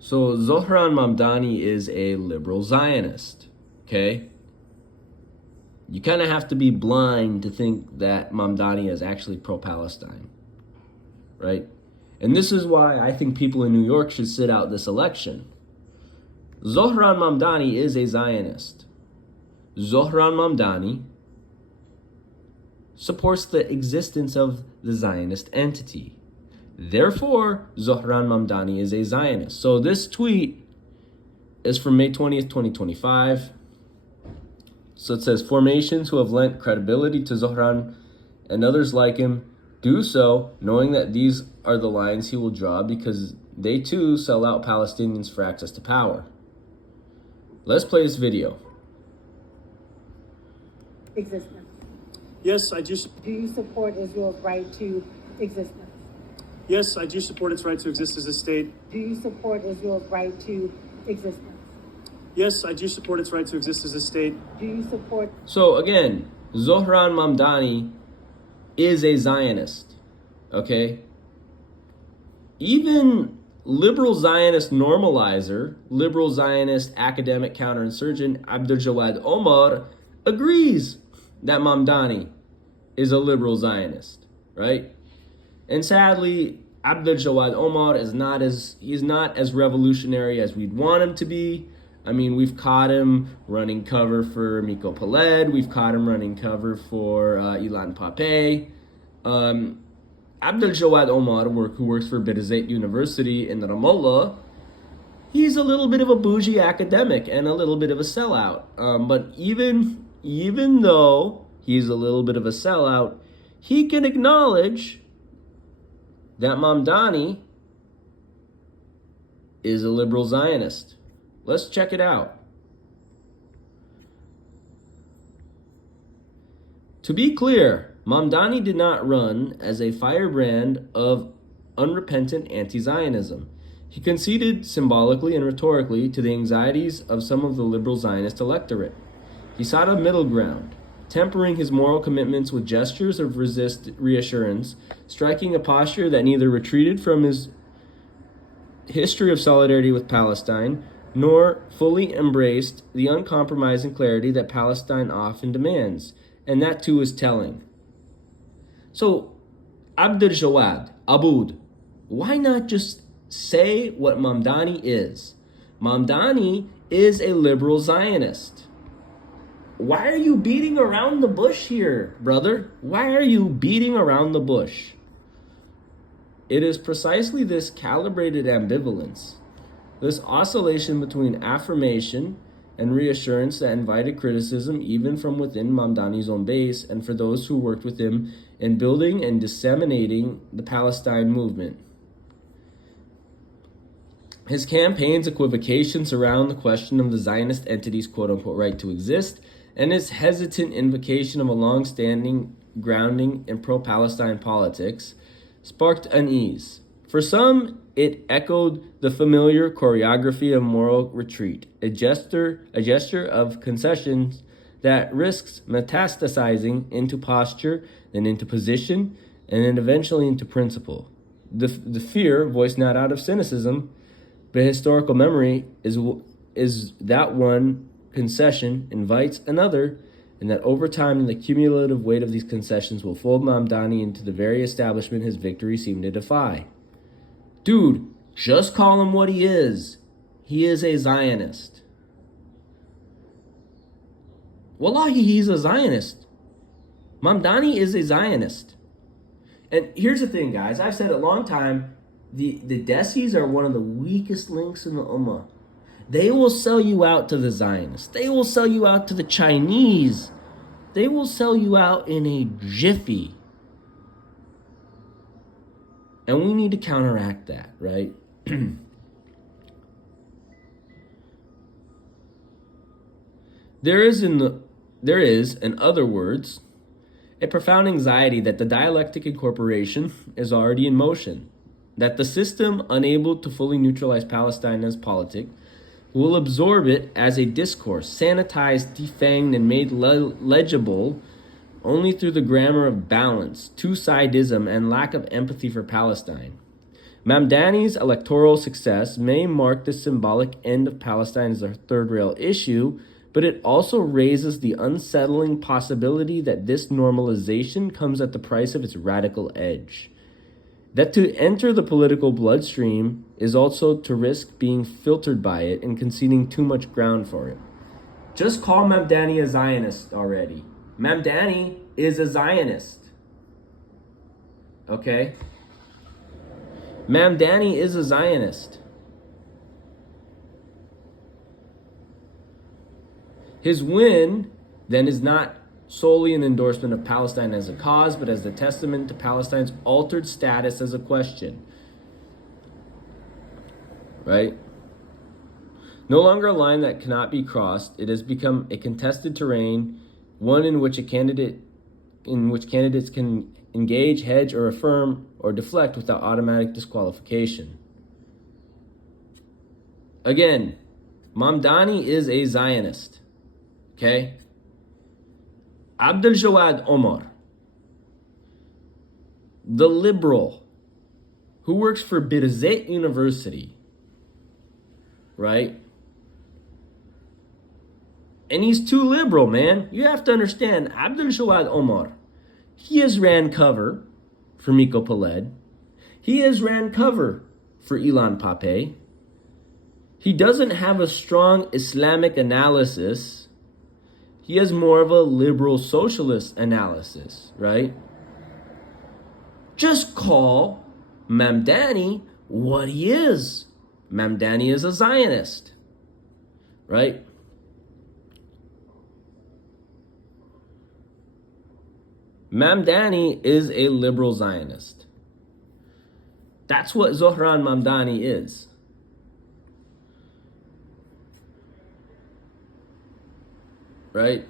So Zohran Mamdani is a liberal Zionist, okay? You kind of have to be blind to think that Mamdani is actually pro-Palestine, right? And this is why I think people in New York should sit out this election. Zohran Mamdani is a Zionist. Zohran Mamdani supports the existence of the Zionist entity. Therefore, Zohran Mamdani is a Zionist. So this tweet is from May 20th, 2025. So it says, formations who have lent credibility to Zohran and others like him do so knowing that these are the lines he will draw because they too sell out Palestinians for access to power. Let's play this video. Existence. Yes, I do. Do you support Israel's right to existence? Yes, I do support its right to exist as a state. Do you support Israel's right to existence? Yes, I do support its right to exist as a state. Do you support... So again, Zohran Mamdani is a Zionist, okay? Even liberal Zionist normalizer, liberal Zionist academic counterinsurgent Abdul Jawad Omar agrees that Mamdani is a liberal Zionist, right? And sadly, Abdul Jawad Omar is not as revolutionary as we'd want him to be. I mean, we've caught him running cover for Miko Peled. We've caught him running cover for Ilan Pape. Abdul Jawad Omar, who works for Birzeit University in Ramallah, he's a little bit of a bougie academic and a little bit of a sellout. But even though he's a little bit of a sellout, he can acknowledge that Mamdani is a liberal Zionist. Let's check it out. To be clear, Mamdani did not run as a firebrand of unrepentant anti-Zionism. He conceded symbolically and rhetorically to the anxieties of some of the liberal Zionist electorate. He sought a middle ground, tempering his moral commitments with gestures of reassurance, striking a posture that neither retreated from his history of solidarity with Palestine, nor fully embraced the uncompromising clarity that Palestine often demands. And that too is telling. So, Abdul Jawad, Aboud, why not just say what Mamdani is? Mamdani is a liberal Zionist. Why are you beating around the bush here, brother? Why are you beating around the bush? It is precisely this calibrated ambivalence, this oscillation between affirmation and reassurance that invited criticism even from within Mamdani's own base and for those who worked with him in building and disseminating the Palestine movement. His campaign's equivocations around the question of the Zionist entity's quote-unquote right to exist and his hesitant invocation of a long-standing grounding in pro-Palestine politics sparked unease. For some, it echoed the familiar choreography of moral retreat, a gesture of concessions that risks metastasizing into posture, then into position, and then eventually into principle. The fear, voiced not out of cynicism, but historical memory, is that one concession invites another, and that over time the cumulative weight of these concessions will fold Mamdani into the very establishment his victory seemed to defy. Dude, just call him what he is. He is a Zionist. Wallahi, he's a Zionist. Mamdani is a Zionist. And here's the thing, guys. I've said it a long time. The Desis are one of the weakest links in the Ummah. They will sell you out to the Zionists. They will sell you out to the Chinese. They will sell you out in a jiffy. And we need to counteract that, right? There is, in other words, a profound anxiety that the dialectic incorporation is already in motion, that the system, unable to fully neutralize Palestine as politic, will absorb it as a discourse, sanitized, defanged, and made legible only through the grammar of balance, two-sidism, and lack of empathy for Palestine. Mamdani's electoral success may mark the symbolic end of Palestine as a third rail issue, but it also raises the unsettling possibility that this normalization comes at the price of its radical edge. That to enter the political bloodstream is also to risk being filtered by it and conceding too much ground for it. Just call Mamdani a Zionist already. Mamdani is a Zionist. Okay? Mamdani is a Zionist. His win then is not solely an endorsement of Palestine as a cause, but as a testament to Palestine's altered status as a question. Right? No longer a line that cannot be crossed, it has become a contested terrain, one in which candidates can engage, hedge, or affirm or deflect without automatic disqualification. Again, Mamdani is a Zionist. Okay? Abdul Jawad Omar, the liberal who works for Birzeit University, right? And he's too liberal, man. You have to understand, Abdul Jawad Omar, he has ran cover for Miko Peled. He has ran cover for Ilan Pape. He doesn't have a strong Islamic analysis. He has more of a liberal socialist analysis, right? Just call Mamdani what he is. Mamdani is a Zionist, right? Mamdani is a liberal Zionist. That's what Zohran Mamdani is. Right?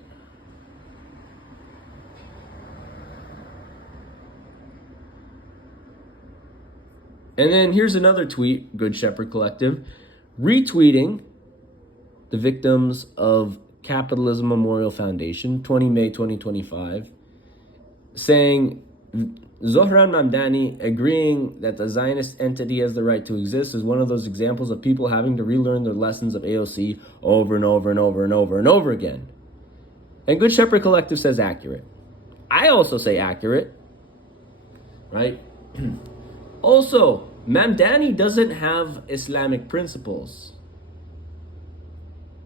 And then here's another tweet, Good Shepherd Collective, retweeting the victims of Capitalism Memorial Foundation, 20 May 2025, saying Zohran Mamdani agreeing that the Zionist entity has the right to exist is one of those examples of people having to relearn their lessons of AOC over and over and over and over and over again. And Good Shepherd Collective says accurate. I also say accurate, right? Also, Mamdani doesn't have Islamic principles.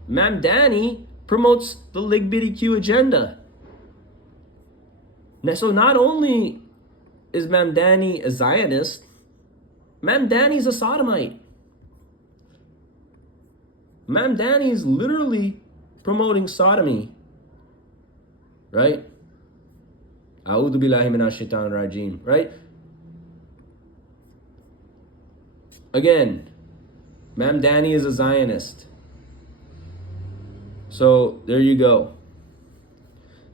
Mamdani promotes the LGBTQ agenda. So not only is Mamdani a Zionist, Mamdani's a Sodomite. Mamdani is literally promoting sodomy. Right? A'udhu billahi minash shaitanir rajim. Right? Again, Mamdani is a Zionist. So there you go.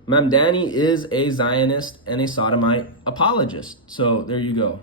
Mamdani is a Zionist and a Sodomite apologist. So there you go.